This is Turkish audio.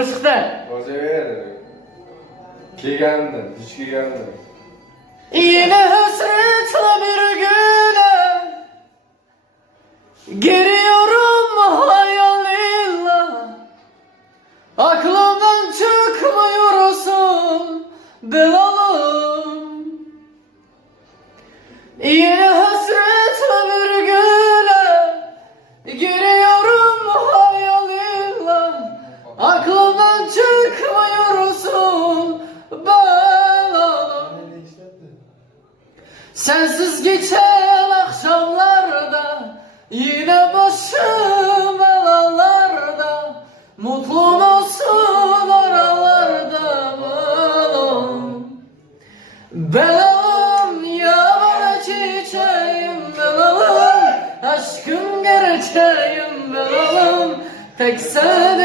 Çıktı. O sefer Kegan'dan, hiç Kegan'dan. Yine hasretle bir güne giriyorum hayalıyla. Aklımdan çıkmıyorsun belalım. Yine hasretle bir güne giriyorum hayalıyla. Aklımdan çıkmıyorsun belalım. Sensiz geçen akşamlarda, yine başım belalarda, mutlu musun oralarda belalım. Belalım ya bana çiçeğim belalım, aşkın gerçeğim belalım, tek sen